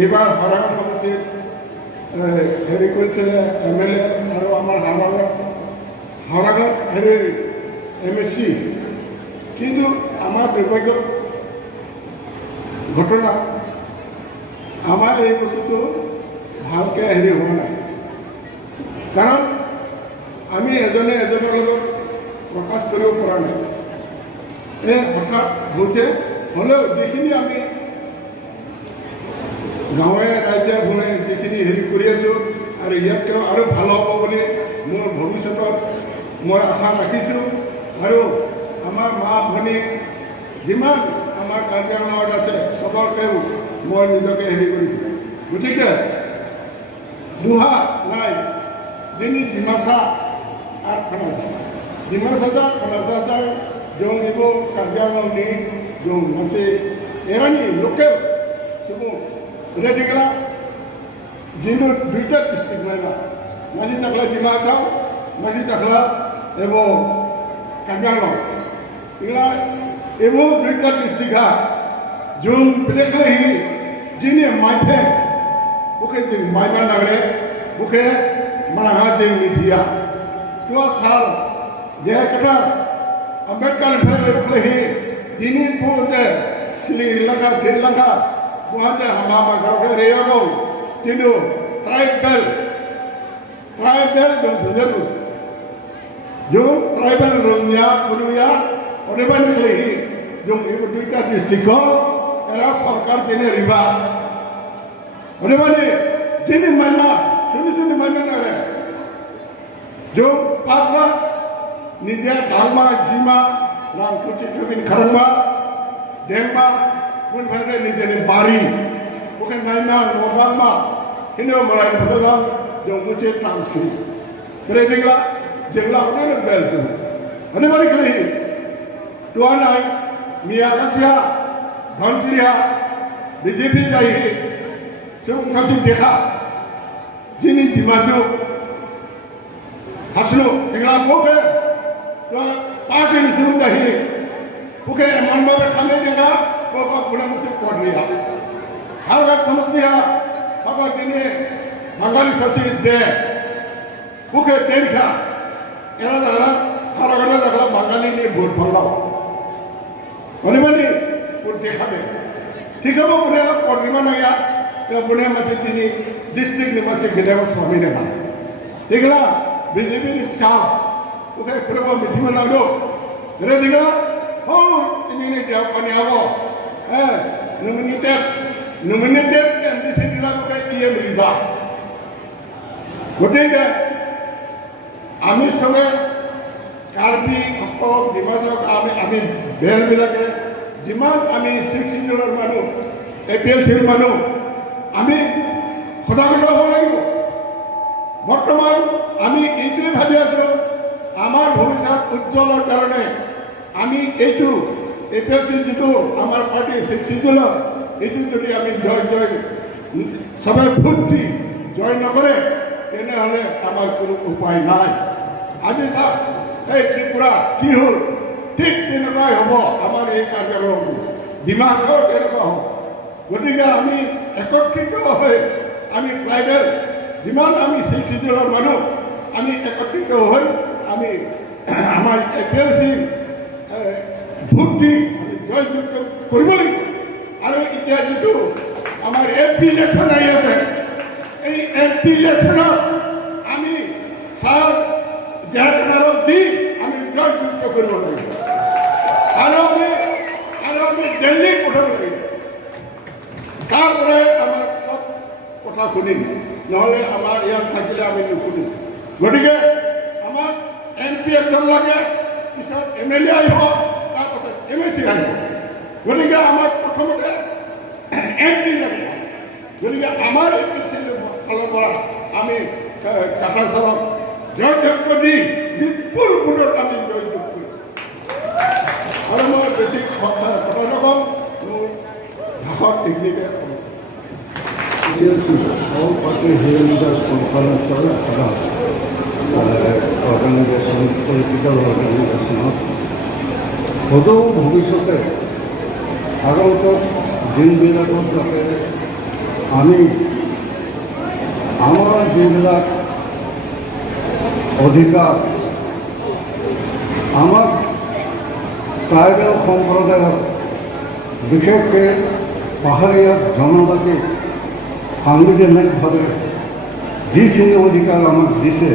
এইবাৰ হাৰাগাঁও সমষ্টিত হেৰি কৰিছিলে MLA আৰু আমাৰ হাৰাগাঁৱত হেৰি MSc, কিন্তু আমাৰ দুৰ্ভাগ্য ঘটনা আমাৰ এই বস্তুটো ভালকৈ হেৰি হোৱা নাই, কাৰণ আমি এজনে এজনৰ লগত প্ৰকাশ কৰিব পৰা নাই। এই হঠাৎ হৈছে, হ'লেও যিখিনি আমি গাঁৱে ৰাইজে ভূঞে যিখিনি হেৰি কৰি আছোঁ আৰু ইয়াতকৈও আৰু ভাল হ'ব বুলি মোৰ ভৱিষ্যতত মই আশা ৰাখিছোঁ। আৰু আমাৰ মা ভনী যিমান আমাৰ কাৰ্বি আংলঙত আছে চবকেও মই নিজকে হেৰি কৰিছোঁ। গতিকে দুহা নাই যিনি ডিমাচা আর ফানাসা ডিমাসাজা ফানাসা जों ibu Karbi Anglong ni जों masih erani lokal semua udah dikala jindu duita district mana masih taklah di Macau masih taklah ibu Karbi Anglong tinggal ibu duita district ha जों pelaklah hi jini maite bukan jini maina nagre bukan mana jini media 2 साल जय कटा अम्बेडकर फैले दिनी पोते श्रीलंका श्रीलंका वहाँ से हमारा गाँव के रेयोगो जिनो ट्राइबल जो सुझाव जो ट्राइबल रोनिया कुरुया और ये बने के लिए जो इस दुईटा डिस्ट्रिक्ट को era सरकार जिन्हें रिवा और ये बने जिन्हें मायना सुनी मायना ना रहे जो पासला निजे डालमा जीमा राम कुछ कबिन खरंगा डेमा पुन भरने निजे ने बारी बुkan naina nodama ini mulai betul जो मुझे ट्रांसफर बेरेंगा जंगला उन्हें बेल से अने बारी के लिए दो नाई मियाँ का धनसिरिया बीजेपी जाइए सब उनका देखा जिन्हें दिमागो हसनो जंगला बोके तो पार्टी में शुरू कही बुके मन में खाने देगा वो का पुनः मुझे पढ़ लिया हर बात समझ लिया अगर जिन्हें बंगाली सच्ची दे बुके देखा ऐसा जाना हर अगर जाना बंगाली ने बोल पढ़ाओ उन्हें बनी वो देखा दे ठीक है वो पुनः पढ़ने में नहीं आया तो पुनः मस्जिद जिन्हें डिस्ट्रिक्ट में मस्जिद गिरेवा स्वामी ने बना देखला बीजेपी ने चार बुके खुरबा मिठी में ना दो मेरे देखला हो ini dia paniawo nominated MDC dilakukan kayak dia berita gotega ami sobe karbi apa di masa ami bel bilake jiman ami 6 dollar manu APL sir manu ami khoda koto hobo lagibo বর্তমান আমি এইটোই ভাবি আছো আমার ভবিষ্যৎ উজ্জ্বলৰ কাৰণে আমি এইটো এপিএলসি যেটো আমাৰ পাৰ্টি সিক্সিজল এইটো যদি আমি জয় সবাই ভোট দি জয় নকৰে তেনেহ'লে আমাৰ কোনো উপায় নাই আজি চাওক এই ত্ৰিপুৰা কি হ'ল ঠিক তেনেকুৱাই হ'ব আমাৰ এই কাৰ্যালয় ডিমাহাছাও তেনেকুৱা হ'ব গতিকে আমি একত্ৰিত হৈ আমি ট্ৰাইবেল যিমান আমি সিক্সিজলৰ মানুহ আমি একত্ৰিত হৈ আমি আমাৰ এপিএলসি ভোট দি আমি জয়যুক্ত কৰিব লাগিব আৰু এতিয়া যিটো আমাৰ এমপি ইলেকশ্যন আহি আছে এই এমপি ইলেকশ্যনত আমি ছাৰ জয়কাৰক দি আমি জয়যুক্ত কৰিব লাগিব আৰু আমি দিল্লীত পঠাব লাগিব তাৰপৰাই আমাৰ চব কথা শুনিম নহ'লে আমাৰ ইয়াত থাকিলে আমি নুশুনিম গতিকে আমাক এমপি একজন লাগে পিছত MLA আহিব তাৰপাছত MSc আহিব গতিকে আমাক প্ৰথমতে এমপি লাগে গতিকে আমাৰ এমপিচি ফালৰ পৰা আমি কাটা ছাৰক জয়যুক্ত দি বিপুল ভোটত আমি জয়যুক্ত কৰিম আৰু মই বেছি কথা নকওঁ মোৰ ভাষণ এইখিনিতে ক'ম all party leaders conference organization, political organization. সদৌ ভৱিষ্যতে আগন্তুক দিনবিলাকত যাতে আমি আমাৰ যিবিলাক অধিকাৰ আমাক ট্ৰাইবেল সম্প্ৰদায়ক বিশেষকৈ পাহাৰীয়া জনজাতি সাংবিধানিকভাৱে যিখিনি অধিকাৰ আমাক দিছে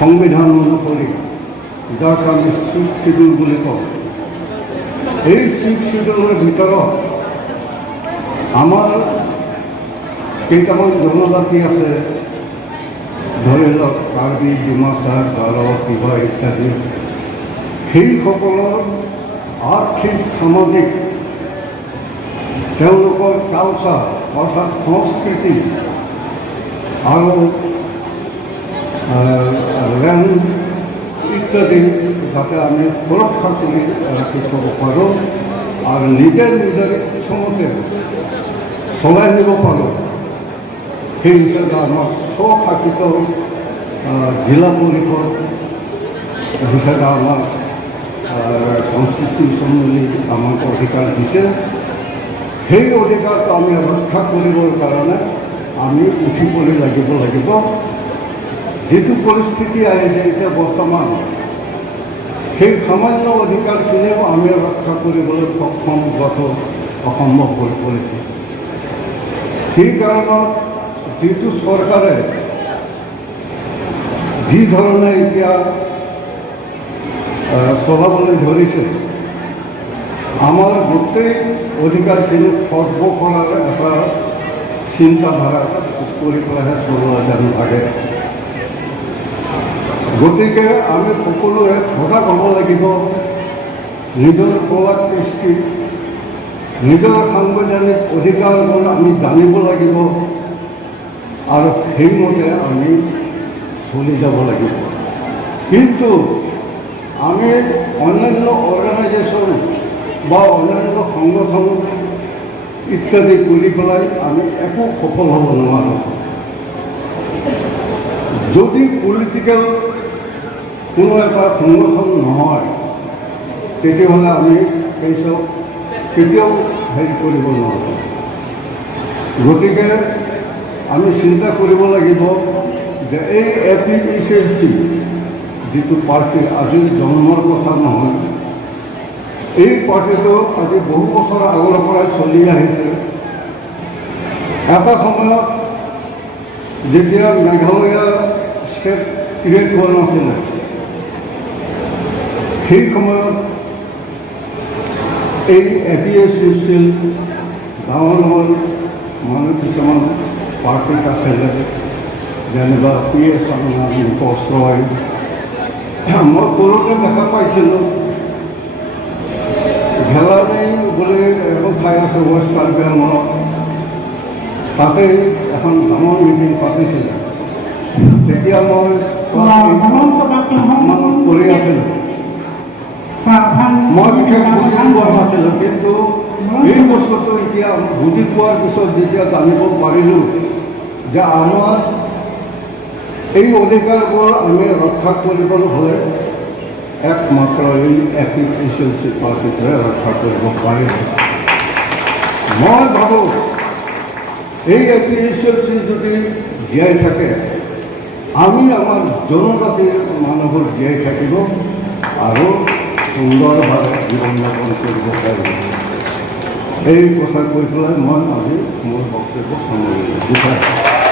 সংবিধান অনুসৰি, যাক আমি ছিক্স শিডিউল বুলি কওঁ, এই ছিক্স শিডিউলৰ ভিতৰত আমাৰ কেইটামান জনজাতি আছে, ধৰি লওক কাৰ্বি, ডিমাচা, গাৰো, তিৱা ইত্যাদি। সেইসকলৰ আৰ্থিক সামাজিক তেওঁলোকৰ কালচাৰ অৰ্থাৎ সংস্কৃতি আৰু লেণ্ড ইত্যাদি যাতে আমি সুৰক্ষা কৰি ৰাখি থ'ব পাৰোঁ আৰু নিজে নিজৰ ইচ্ছামতে চলাই নিব পাৰোঁ, সেই হিচাপে আমাক স্বশাসিত জিলা পৰিষদ হিচাপে আমাক কনষ্টিটিউশ্যন বুলি আমাক অধিকাৰ দিছে। সেই অধিকাৰটো আমি ৰক্ষা কৰিবৰ কাৰণে আমি উঠি পৰি লাগিব। যিটো পৰিস্থিতি আহিছে এতিয়া বৰ্তমান, সেই সামান্য অধিকাৰখিনিও আমি ৰক্ষা কৰিবলৈ সক্ষম হোৱাটো অসম্ভৱ হৈ পৰিছে। সেই কাৰণত যিটো চৰকাৰে যি ধৰণে এতিয়া চলাবলৈ ধৰিছে, আমাৰ গোটেই অধিকাৰখিনি খৰ্ব কৰাৰ এটা চিন্তাধাৰা কৰি পেলাইহে চলোৱা যেন লাগে। গতিকে আমি সকলোৱে সজাগ হ'ব লাগিব, নিজৰ কলা কৃষ্টি, নিজৰ সাংবিধানিক অধিকাৰবোৰ আমি জানিব লাগিব আৰু সেইমতে আমি চলি যাব লাগিব। কিন্তু আমি অন্যান্য অৰ্গেনাইজেশ্যন বা অন্যান্য সংগঠন ইত্যাদি কৰি পেলাই আমি একো সফল হ'ব নোৱাৰোঁ। যদি পলিটিকেল কোনো এটা সংগঠন নহয়, তেতিয়াহ'লে আমি এইচব কেতিয়াও হেৰি কৰিব নোৱাৰোঁ। গতিকে আমি চিন্তা কৰিব লাগিব যে এই APECC যিটো পাৰ্টীৰ আজি জন্মৰ কথা নহয়, এই পাৰ্টীটো আজি বহু বছৰ আগৰ পৰাই চলি আহিছে। এটা সময়ত যেতিয়া মেঘালয়া ষ্টেট ক্ৰিয়েট হোৱা নাছিলে, সেই সময়ত এই APECC ডাঙৰ ডাঙৰ মানুহ কিছুমান পাৰ্টিত আছিলে, যেনিবা PS লোকছ ৰয়। মই সৰুতে দেখা পাইছিলোঁ ভেলানী বুলি এখন ঠাই আছে ৱেষ্ট কাৰ্বি আংলঙত, তাতে এখন ডাঙৰ মিটিং পাতিছিলে। তেতিয়া মই কৰি আছিলোঁ, মই বিশেষ বুজি পোৱা নাছিলোঁ। কিন্তু এই বস্তুটো এতিয়া বুজি পোৱাৰ পিছত যেতিয়া জানিব পাৰিলোঁ যে আমাৰ এই অধিকাৰবোৰ আমি ৰক্ষা কৰিবলৈ হ'লে একমাত্ৰ এই APECC পাৰ্টিটোৱে ৰক্ষা কৰিব পাৰিব। মই ভাবোঁ এই APECC যদি জীয়াই থাকে, আমি আমাৰ জনজাতিৰ মানুহবোৰ জীয়াই থাকিব আৰু সুন্দৰভাৱে জীৱন যাপন কৰিব পাৰিব। এই কথা কৈ পেলাই মই আজি মোৰ বক্তব্য সামৰিলোঁ।